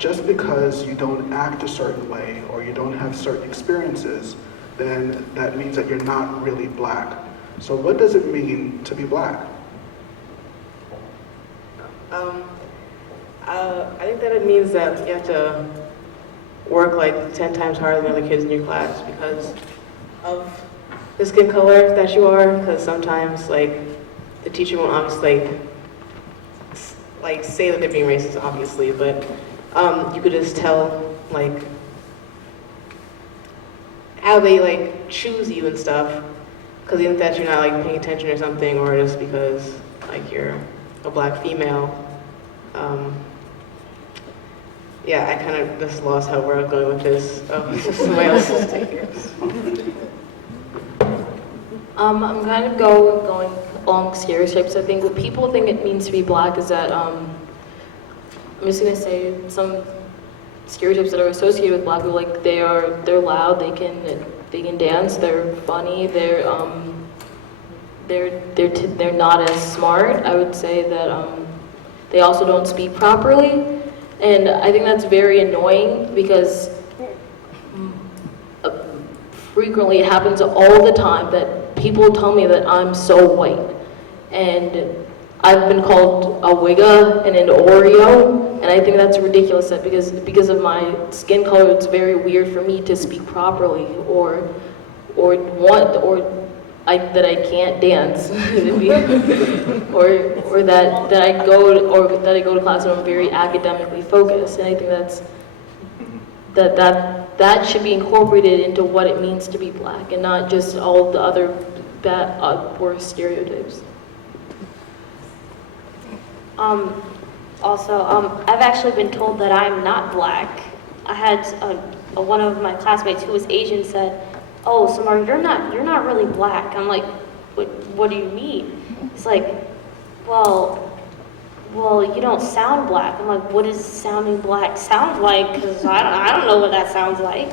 just because you don't act a certain way or you don't have certain experiences, then that means that you're not really black. So what does it mean to be black? I think that it means that you have to work like 10 times harder than other kids in your class because of the skin color that you are, because sometimes like the teacher won't obviously like say that they're being racist, obviously, but you could just tell like how they like choose you and stuff, because they think that you're not like paying attention or something, or just because like you're a black female. Yeah, I kind of just lost how we're going with this. Oh, somebody else is taking it. I'm kind of going along stereotypes. I think what people think it means to be black is that, I'm just gonna say some stereotypes that are associated with black people, like they're loud, they can dance, they're funny, they're not as smart. I would say that they also don't speak properly, and I think that's very annoying because frequently it happens all the time that people tell me that I'm so white, and I've been called a Wigga and an Oreo, and I think that's ridiculous that because of my skin color, it's very weird for me to speak properly or that I can't dance, or that I go to class and I'm very academically focused, and I think that should be incorporated into what it means to be black, and not just all the other poor stereotypes. Also, I've actually been told that I'm not black. I had one of my classmates who was Asian said, "Oh, Samar, you're not really black." I'm like, "What do you mean?" He's like, well, you don't sound black. I'm like, "What does sounding black sound like?" Because I don't know what that sounds like.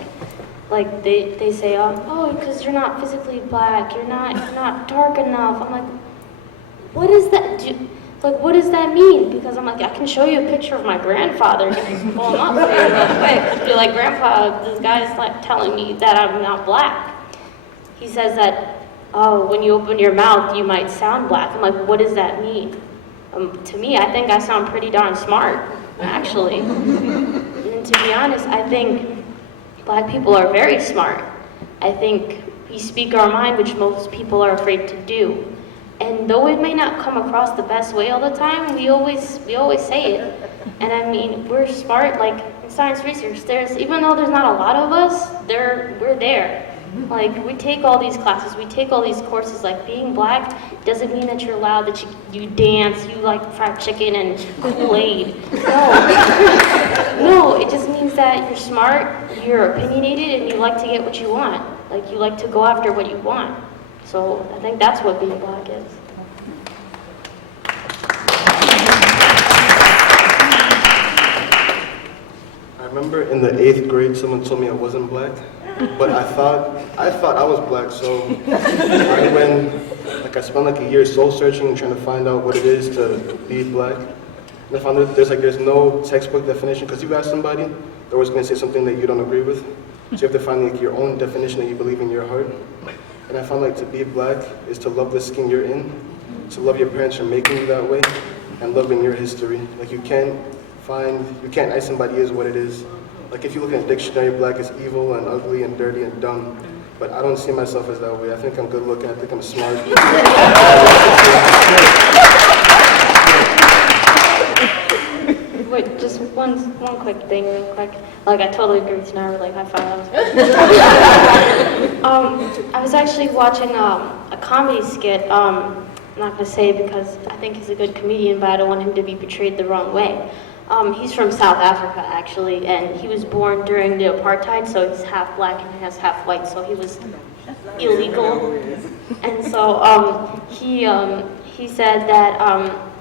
Like they say, "Oh, because you're not physically black. You're not dark enough." I'm like, "What is that? What does that mean?" Because I'm like, I can show you a picture of my grandfather. Just pull him up for you real quick. Be like, "Grandpa, this guy's like telling me that I'm not black." He says that, "Oh, when you open your mouth, you might sound black." I'm like, "What does that mean?" To me, I think I sound pretty darn smart, actually. And to be honest, I think black people are very smart. I think we speak our mind, which most people are afraid to do. And though it may not come across the best way all the time, we always say it. And I mean, we're smart. Like in science research, even though there's not a lot of us, we're there. Like we take all these classes, we take all these courses. Like being black doesn't mean that you're loud, that you dance, you like fried chicken and Kool-Aid. No, it just means that you're smart, you're opinionated, and you like to get what you want. Like you like to go after what you want. So I think that's what being black is. I remember in the 8th grade, someone told me I wasn't black, but I thought I was black. So I spent like a year soul searching and trying to find out what it is to be black. And I found that there's no textbook definition, because you ask somebody, they're always going to say something that you don't agree with. So you have to find like your own definition that you believe in your heart. And I found like to be black is to love the skin you're in, to love your parents for making you that way, and loving your history. Like you can't ice somebody is what it is. Like if you look in a dictionary, black is evil and ugly and dirty and dumb. But I don't see myself as that way. I think I'm good looking, I think I'm smart. Wait, just one quick thing real quick. Like I totally agree with Nara, like high five. I was actually watching a comedy skit. I'm not gonna say because I think he's a good comedian, but I don't want him to be portrayed the wrong way. He's from South Africa actually, and he was born during the apartheid, so he's half black and half white, so he was illegal. And so he said that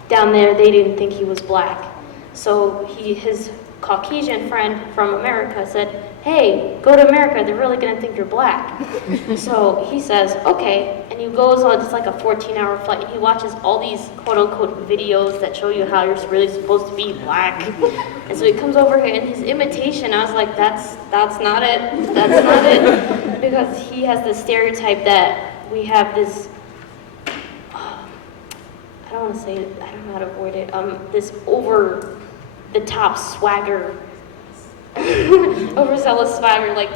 down there they didn't think he was black. So his Caucasian friend from America said, "Hey, go to America, they're really gonna think you're black." So he says, "Okay," and he goes on just like a 14-hour flight, and he watches all these quote-unquote videos that show you how you're really supposed to be black. And so he comes over here, and his imitation, I was like, that's not it, that's not it. Because he has this stereotype that we have this, I don't want to say it, I don't know how to avoid it, this over-the-top swagger, overzealous swagger, like,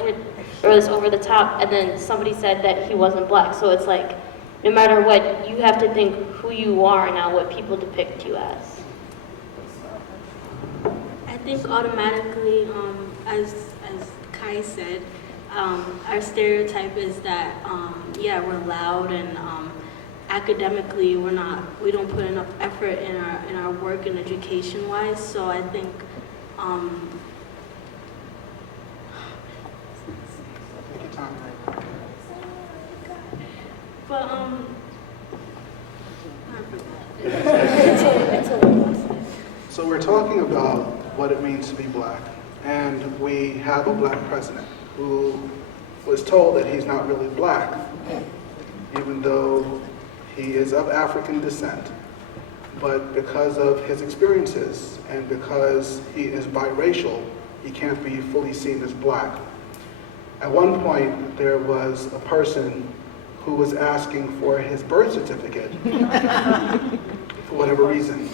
or this over-the-top, and then somebody said that he wasn't black, so it's like, no matter what, you have to think who you are and not what people depict you as. I think automatically, as Kai said, our stereotype is that, yeah, we're loud and academically we don't put enough effort in our work and education-wise. So I think, but So we're talking about what it means to be black, and we have a black president who was told that he's not really black, even though he is of African descent. But because of his experiences and because he is biracial, he can't be fully seen as black. At one point, there was a person who was asking for his birth certificate for whatever reason.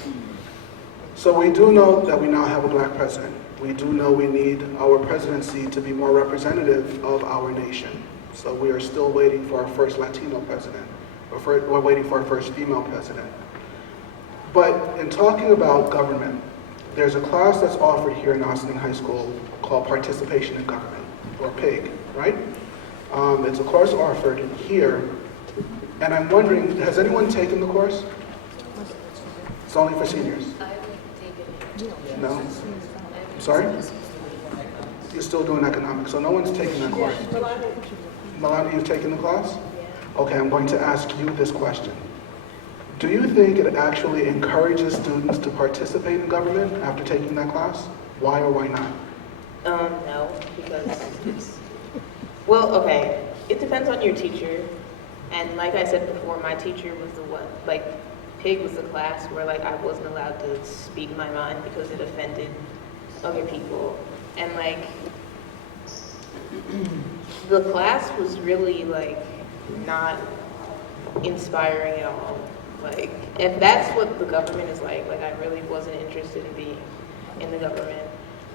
So we do know that we now have a black president. We do know we need our presidency to be more representative of our nation. So we are still waiting for our first Latino president, or we're waiting for our first female president. But in talking about government, there's a class that's offered here in Ossining High School called Participation in Government, or PIG, right? It's a course offered here, and I'm wondering, has anyone taken the course? It's only for seniors. No? I'm sorry? You're still doing economics, so no one's taking that course. Melania, you've taken the class? Okay, I'm going to ask you this question. Do you think it actually encourages students to participate in government after taking that class? Why or why not? No, because well, okay, it depends on your teacher. And like I said before, my teacher was the one, like, PIG was the class where, like, I wasn't allowed to speak my mind because it offended other people. And, like, the class was really, like, not inspiring at all. Like, if that's what the government is like, I really wasn't interested in being in the government.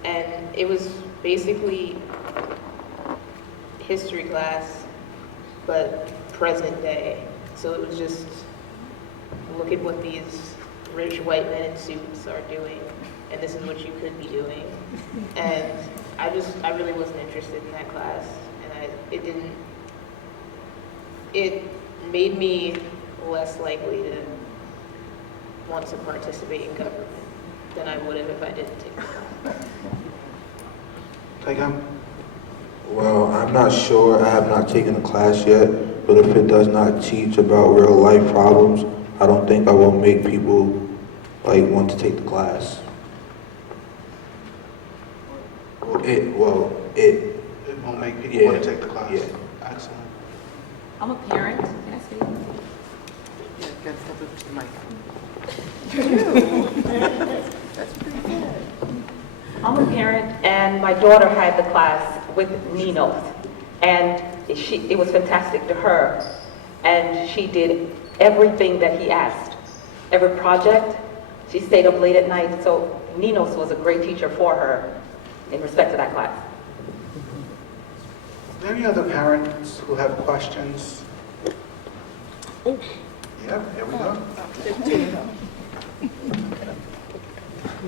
And it was basically history class, but present day. So it was just, look at what these rich white men in suits are doing, and this is what you could be doing. And I really wasn't interested in that class, and it made me less likely to want to participate in government than I would have if I didn't take the class. Take him. Well, I'm not sure. I have not taken the class yet, but if it does not teach about real life problems, I don't think I will make people want to take the class. It won't make people want to take the class. Yeah. Excellent. I'm a parent. Can I speak? Yeah, get stuff with the mic. That's pretty good. I'm a parent, and my daughter had the class with Ninos, and it was fantastic to her, and she did everything that he asked. Every project, she stayed up late at night, so Ninos was a great teacher for her in respect to that class. Are there any other parents who have questions? Yep, here we go.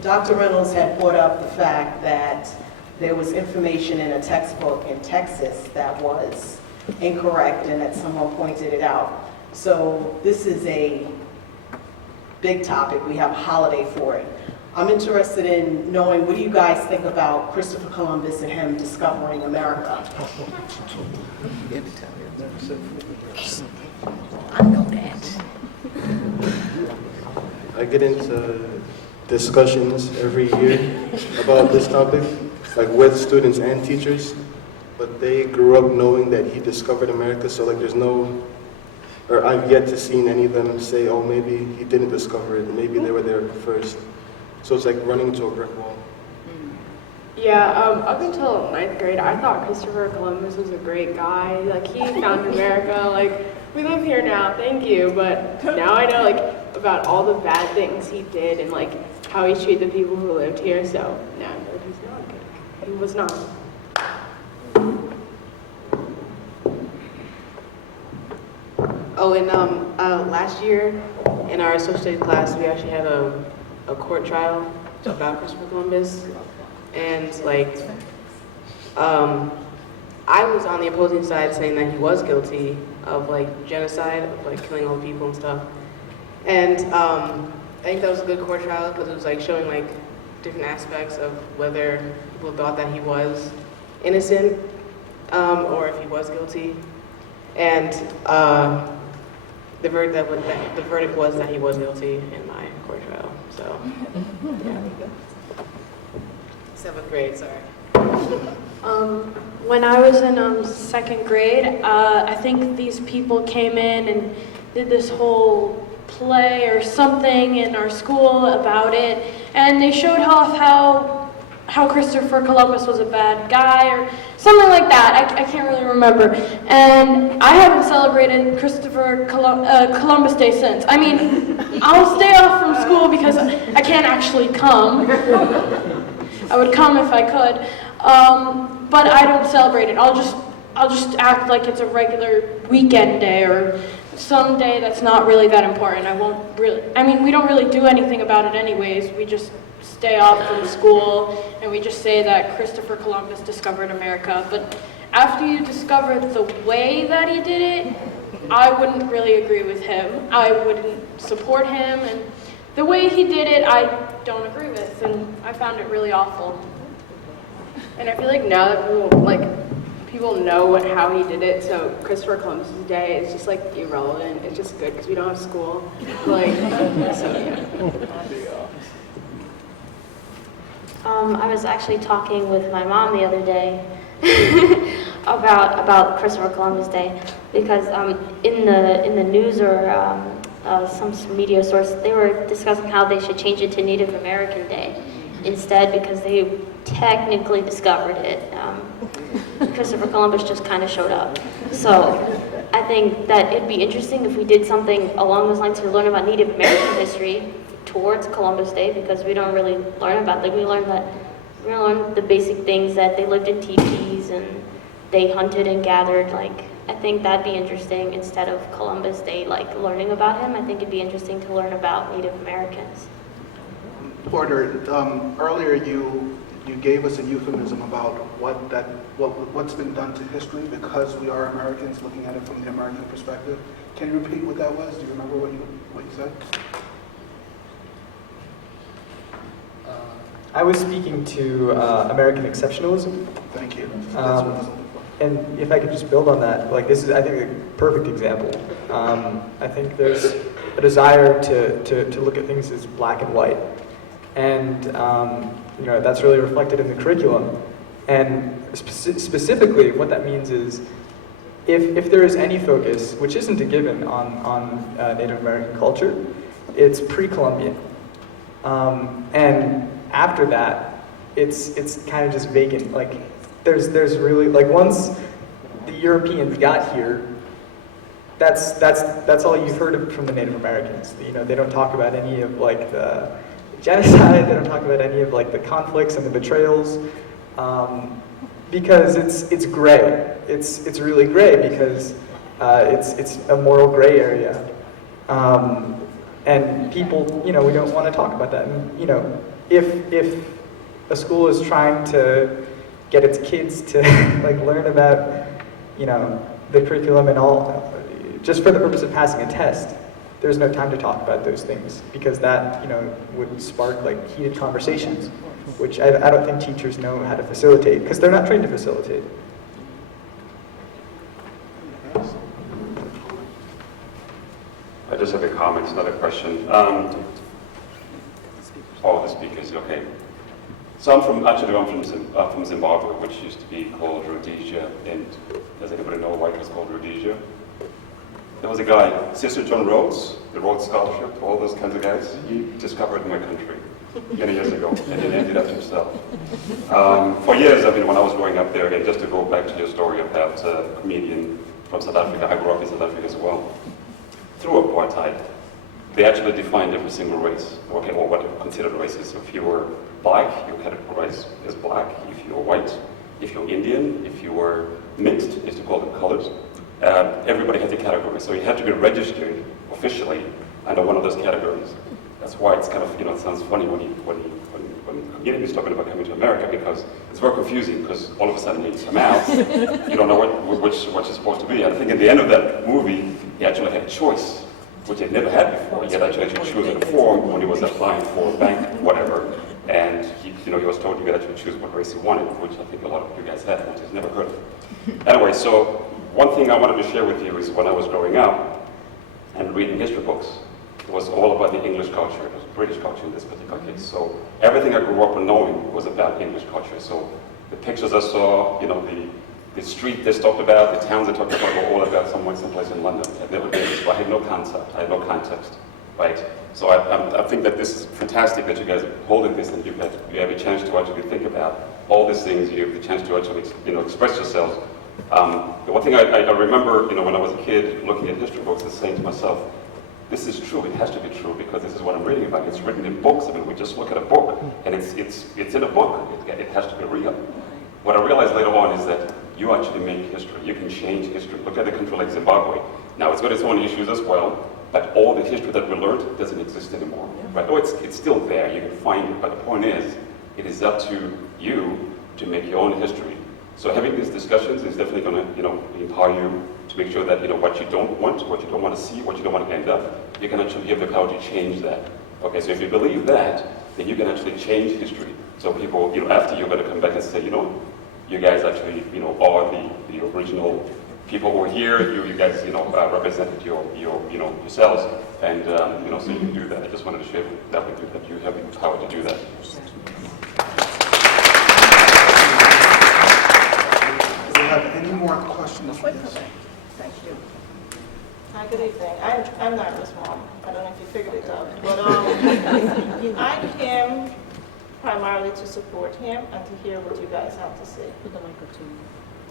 Dr. Reynolds had brought up the fact that there was information in a textbook in Texas that was incorrect and that someone pointed it out. So this is a big topic. We have a holiday for it. I'm interested in knowing, what do you guys think about Christopher Columbus and him discovering America? I know that. I get into discussions every year about this topic, with students and teachers, but they grew up knowing that he discovered America, so there's no or I've yet to see any of them say, oh, maybe he didn't discover it, maybe they were there first. So it's like running into a brick wall. Yeah, up until 9th grade, I thought Christopher Columbus was a great guy. Like, he founded America. Like, we live here now, thank you. But now I know, like, about all the bad things he did and, like, how he treated the people who lived here. So, now I know he's not good. He was not. Oh, and last year in our social studies class, we actually had a court trial about Christopher Columbus. And like, I was on the opposing side saying that he was guilty of like genocide, of like killing all the people and stuff. And I think that was a good court trial because it was like showing like different aspects of whether people thought that he was innocent or if he was guilty. And the verdict was that he was guilty in my court trial. So, yeah. 7th grade, sorry. When I was in 2nd grade, I think these people came in and did this whole play or something in our school about it, and they showed off how Christopher Columbus was a bad guy or something like that. I can't really remember. And I haven't celebrated Christopher Columbus Day since. I mean, I'll stay off from school because I can't actually come. I would come if I could, but I don't celebrate it. I'll just act like it's a regular weekend day or some day that's not really that important. We don't really do anything about it anyways. We just stay off from school and we just say that Christopher Columbus discovered America. But after you discover the way that he did it, I wouldn't really agree with him. I wouldn't support him, and the way he did it, I don't agree with, and I found it really awful. And I feel like now that people know how he did it, so Christopher Columbus Day is just like irrelevant. It's just good because we don't have school. Like, so yeah. I was actually talking with my mom the other day about Christopher Columbus Day because in the news or some media source, they were discussing how they should change it to Native American Day instead because they technically discovered it. Christopher Columbus just kind of showed up. So I think that it'd be interesting if we did something along those lines to learn about Native American history towards Columbus Day because we don't really learn about it. We learn the basic things that they lived in teepees and they hunted and gathered. Like, I think that'd be interesting instead of Columbus Day, like learning about him. I think it'd be interesting to learn about Native Americans. Porter, earlier you gave us a euphemism about what's been done to history because we are Americans looking at it from the American perspective. Can you repeat what that was? Do you remember what you said? I was speaking to American exceptionalism. Thank you. That's what I was looking for. And if I could just build on that, like this is, I think, a perfect example. I think there's a desire to look at things as black and white. And that's really reflected in the curriculum. And specifically, what that means is, if there is any focus, which isn't a given on Native American culture, it's pre-Columbian. And after that, it's kind of just vacant. Like there's really, like, once the Europeans got here, that's all you've heard from the Native Americans. They don't talk about any of like the genocide. They don't talk about any of like the conflicts and the betrayals, because it's gray. It's really gray because it's a moral gray area, and people, we don't want to talk about that. And if a school is trying to get its kids to like learn about the curriculum and all, just for the purpose of passing a test, there's no time to talk about those things because that would spark like heated conversations, which I don't think teachers know how to facilitate because they're not trained to facilitate. I just have a comment, another question. All the speakers, okay. So I'm from Zimbabwe, which used to be called Rhodesia. And does anybody know why it was called Rhodesia? there was a guy, Sister John Rhodes, the Rhodes Scholarship, all those kinds of guys. He discovered my country many years ago, and he named it after himself. For years, I mean, when I was growing up there, again, just to go back to your story about a comedian from South Africa, I grew up in South Africa as well. Through apartheid, they actually defined every single race, okay, or what they considered races. So if you were black, you were categorized as black. If you were white, if you were Indian, if you were mixed, used to call them colors. Everybody had a category, so you had to be registered officially under one of those categories. That's why it's kind of, it sounds funny when a comedian is talking about coming to America, because it's very confusing, because all of a sudden you come out, you don't know which you're supposed to be. And I think at the end of that movie, he actually had a choice, which he'd never had before. He had actually choose in a form when he was applying for a bank, whatever, and he was told you could actually choose what race he wanted, which I think a lot of you guys had, which he's never heard of. Anyway, so one thing I wanted to share with you is when I was growing up and reading history books, it was all about the English culture. It was British culture in this particular case. So everything I grew up knowing was about English culture. So the pictures I saw, the street they talked about, the towns they talked about were all about someplace in London. I'd never been there, so I had no concept. I had no context, right? So I think that this is fantastic that you guys are holding this, and you have a chance to actually think about all these things. You have the chance to actually, express yourselves. The one thing I remember, when I was a kid looking at history books and saying to myself, this is true, it has to be true, because this is what I'm reading about. It's written in books. I mean, we just look at a book, and it's in a book. It has to be real. What I realized later on is that you actually make history. You can change history. Look at a country like Zimbabwe. Now, it's got its own issues as well, but all the history that we learned doesn't exist anymore. Right? Oh, it's still there. You can find it, but the point is, it is up to you to make your own history. So having these discussions is definitely going to, empower you to make sure that, what you don't want, what you don't want to see, what you don't want to end up, you can actually have the power to change that. Okay, so if you believe that, then you can actually change history. So people, after you're going to come back and say, you guys actually, are the original people who are here. You guys, represented yourselves, and so you can do that. I just wanted to share that with you, that you have the power to do that. Do we have any more questions? Thank you. Hi, good evening. I'm Nyla's mom. I don't know if you figured it out, but I came primarily to support him and to hear what you guys have to say.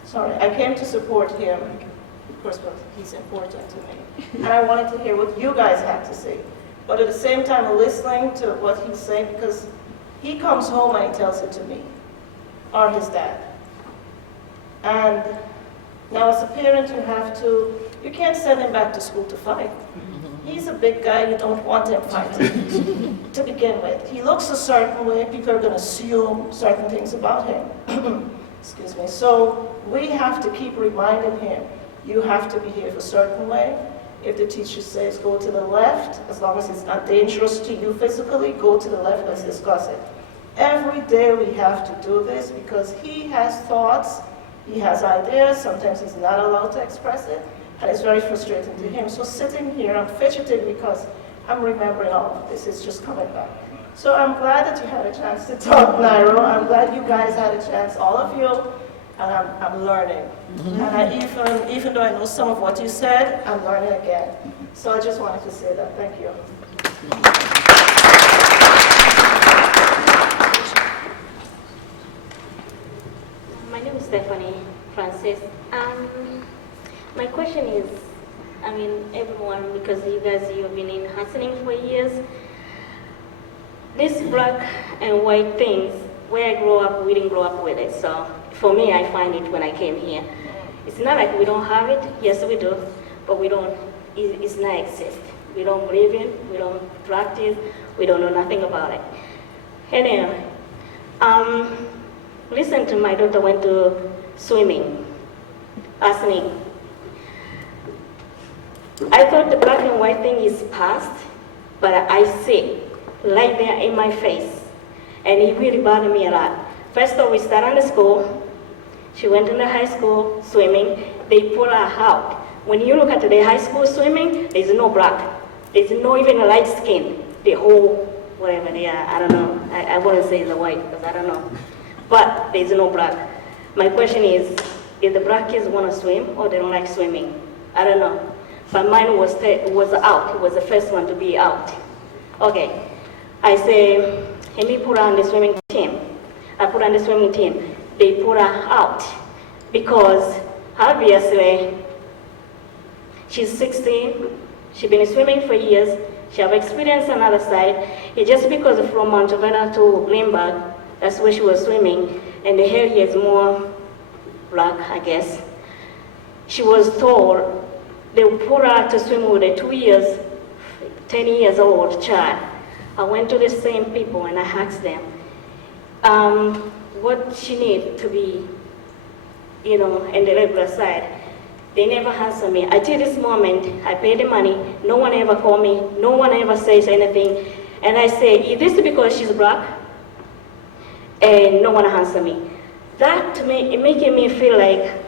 Sorry, I came to support him, of course, but he's important to me. And I wanted to hear what you guys have to say. But at the same time, listening to what he's saying, because he comes home and he tells it to me, or his dad. And now as a parent, you can't send him back to school to fight. He's a big guy, you don't want him fighting to begin with. He looks a certain way, people are going to assume certain things about him. Excuse me. So we have to keep reminding him, you have to behave a certain way. If the teacher says go to the left, as long as it's not dangerous to you physically, go to the left, let's discuss it. Every day we have to do this because he has thoughts, he has ideas, sometimes he's not allowed to express it. And it's very frustrating to him. So sitting here, I'm fidgeting because I'm remembering all of this. It's just coming back. So I'm glad that you had a chance to talk, Nairo. I'm glad you guys had a chance, all of you, and I'm learning. And even though I know some of what you said, I'm learning again. So I just wanted to say that. Thank you. My name is Stephanie Francis. My question is, everyone, because you guys, you've been in OSSINING for years, this black and white things, where I grew up, we didn't grow up with it. So for me, I find it when I came here. It's not like we don't have it. Yes, we do, but it's not exist. We don't believe in, we don't practice, we don't know nothing about it. Anyway, listen to my daughter went to swimming, OSSINING. I thought the black and white thing is past, but I see right there in my face, and it really bothered me a lot. First of all, we started in the school. She went in the high school swimming. They pull her out. When you look at the high school swimming, there's no black. There's no even a light skin. The whole, whatever they are, I don't know. I wouldn't say the white because I don't know. But there's no black. My question is, if the black kids want to swim or they don't like swimming? I don't know. but mine was out. It was the first one to be out. Okay, I say, let me put her on the swimming team. I put her on the swimming team. They put her out because obviously she's 16. She's been swimming for years. She have experience on the other side. It's just because from Montevena to Limburg, that's where she was swimming, and the hair is more black, I guess. She was told they would put her to swim with a 2 years, 10 years old child. I went to the same people and I asked them what she need to be, in the regular side. They never answer me. Until this moment, I pay the money. No one ever call me. No one ever says anything. And I say, is this because she's black? And no one answer me. That to me, it making me feel like,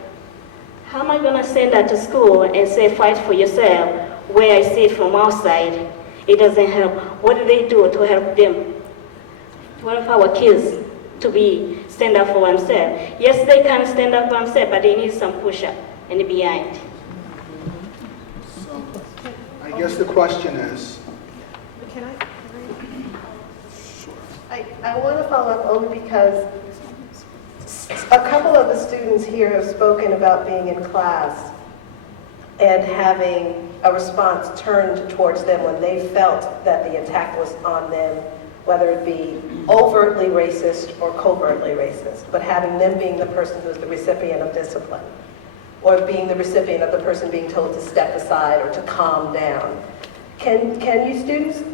how am I gonna send her to school and say fight for yourself, where I see it from outside? It doesn't help. What do they do to help them? To help our kids to be stand up for themselves? Yes, they can stand up for themselves, but they need some push-up and behind. So, I guess the question is, I want to follow up only because a couple of the students here have spoken about being in class and having a response turned towards them when they felt that the attack was on them, whether it be overtly racist or covertly racist, but having them being the person who's the recipient of discipline, or being the recipient of the person being told to step aside or to calm down. Can you students,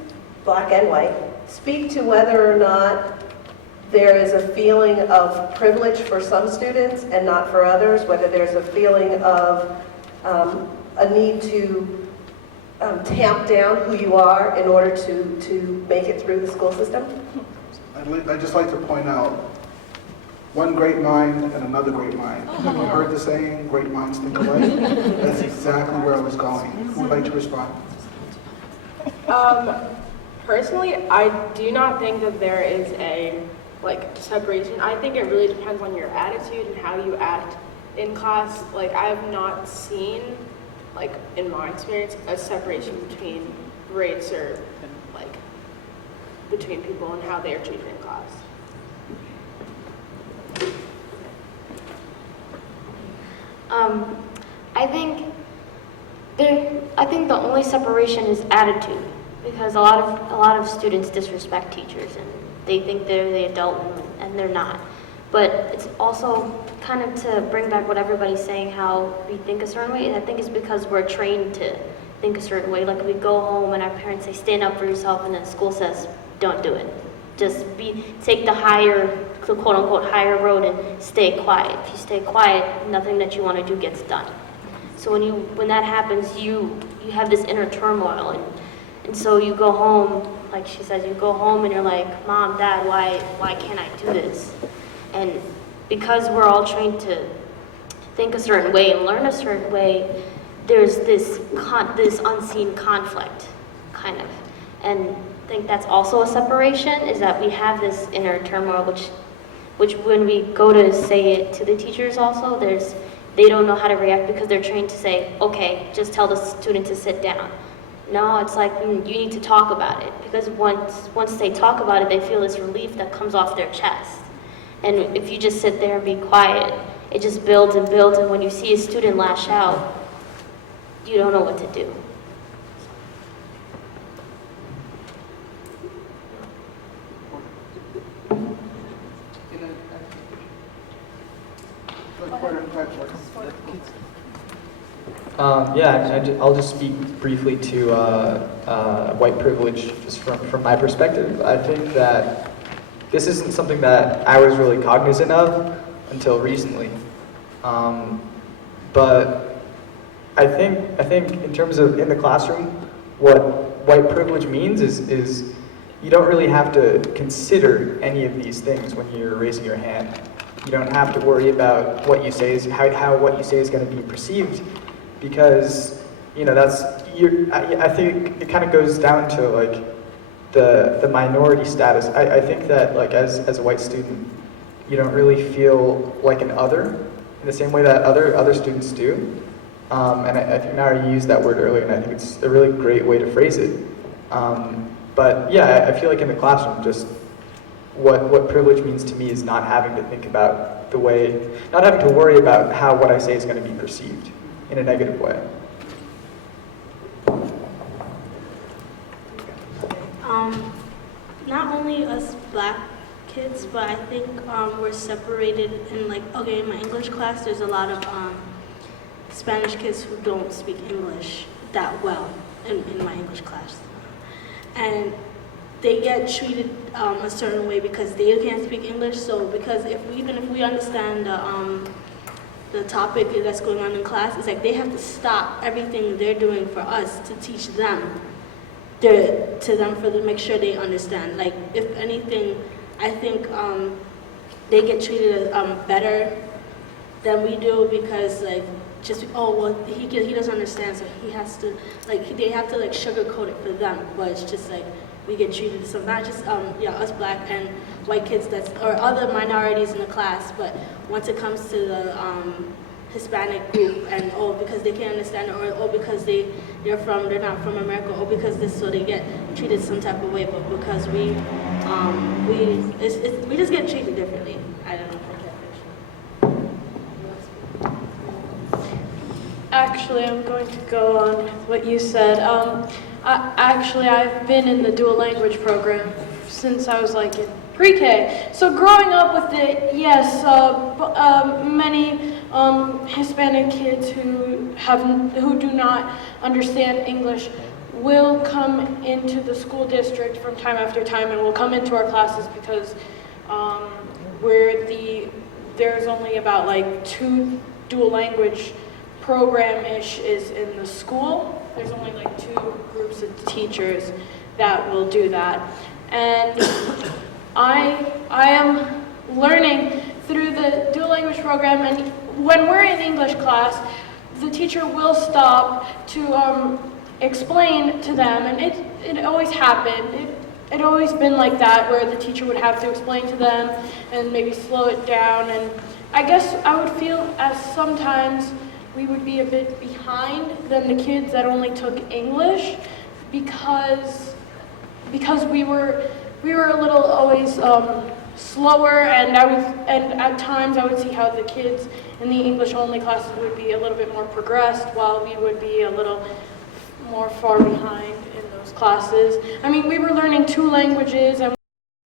black and white, speak to whether or not there is a feeling of privilege for some students and not for others, whether there's a feeling of a need to tamp down who you are in order to make it through the school system? I'd just like to point out one great mind and another great mind. Have you heard the saying, great minds think alike? That's exactly where I was going. Who would like to respond? Personally, I do not think that there is a separation. I think it really depends on your attitude and how you act in class. I have not seen, in my experience, a separation between race or between people and how they are treated in class. I think the only separation is attitude, because a lot of students disrespect teachers and they think they're the adult and they're not. But it's also kind of to bring back what everybody's saying, how we think a certain way. I think it's because we're trained to think a certain way. Like we go home and our parents say, stand up for yourself, and then school says, don't do it. Just take the quote unquote higher road and stay quiet. If you stay quiet, nothing that you want to do gets done. So when that happens, you have this inner turmoil, and so you go home, like she says, you go home and you're like, Mom, Dad, why can't I do this? And because we're all trained to think a certain way and learn a certain way, there's this unseen conflict, kind of. And I think that's also a separation, is that we have this inner turmoil, which when we go to say it to the teachers also, they don't know how to react because they're trained to say, okay, just tell the student to sit down. No, it's like you need to talk about it, because once they talk about it, they feel this relief that comes off their chest. And if you just sit there and be quiet, it just builds and builds, and when you see a student lash out, you don't know what to do. I'll just speak briefly to white privilege, just from my perspective. I think that this isn't something that I was really cognizant of until recently. But I think in terms of in the classroom, what white privilege means is you don't really have to consider any of these things when you're raising your hand. You don't have to worry about what you say is how what you say is going to be perceived, because I think it kind of goes down to the minority status. I think that as a white student, you don't really feel like an other in the same way that other students do. And I think Nara used that word earlier, and I think it's a really great way to phrase it. But yeah, I feel like in the classroom, just what privilege means to me is not having to think about the way, not having to worry about how what I say is going to be perceived in a negative way. Not only us black kids, but I think we're separated in like, okay, in my English class, there's a lot of Spanish kids who don't speak English that well in my English class. And they get treated a certain way because they can't speak English. So because even if we understand the topic that's going on in class, it's like they have to stop everything they're doing for us to teach them, to make sure they understand. Like, if anything, I think they get treated better than we do because, like, just, oh, well, he doesn't understand, so he has to, like, they have to, like, sugarcoat it for them, but it's just, like, we get treated, so not just, us black and white kids or other minorities in the class, but once it comes to the Hispanic group, and, oh, because they can't understand it, or, oh, because they're not from America, or because this, so they get treated some type of way, but because we just get treated differently. I don't know if I can finish. Actually, I'm going to go on with what you said. I've been in the dual language program since I was like in pre-K. So growing up with it, yes, many Hispanic kids who do not understand English will come into the school district from time after time and will come into our classes because there's only about like 2 dual language program-ish is in the school. There's only like 2 groups of teachers that will do that. And I am learning through the dual language program, and when we're in English class, the teacher will stop to explain to them, and it always happened. It always been like that, where the teacher would have to explain to them and maybe slow it down. And I guess I would feel as sometimes we would be a bit behind than the kids that only took English because we were a little always slower, and at times I would see how the kids in the English only classes would be a little bit more progressed while we would be a little more far behind in those classes. I mean, we were learning 2 languages, and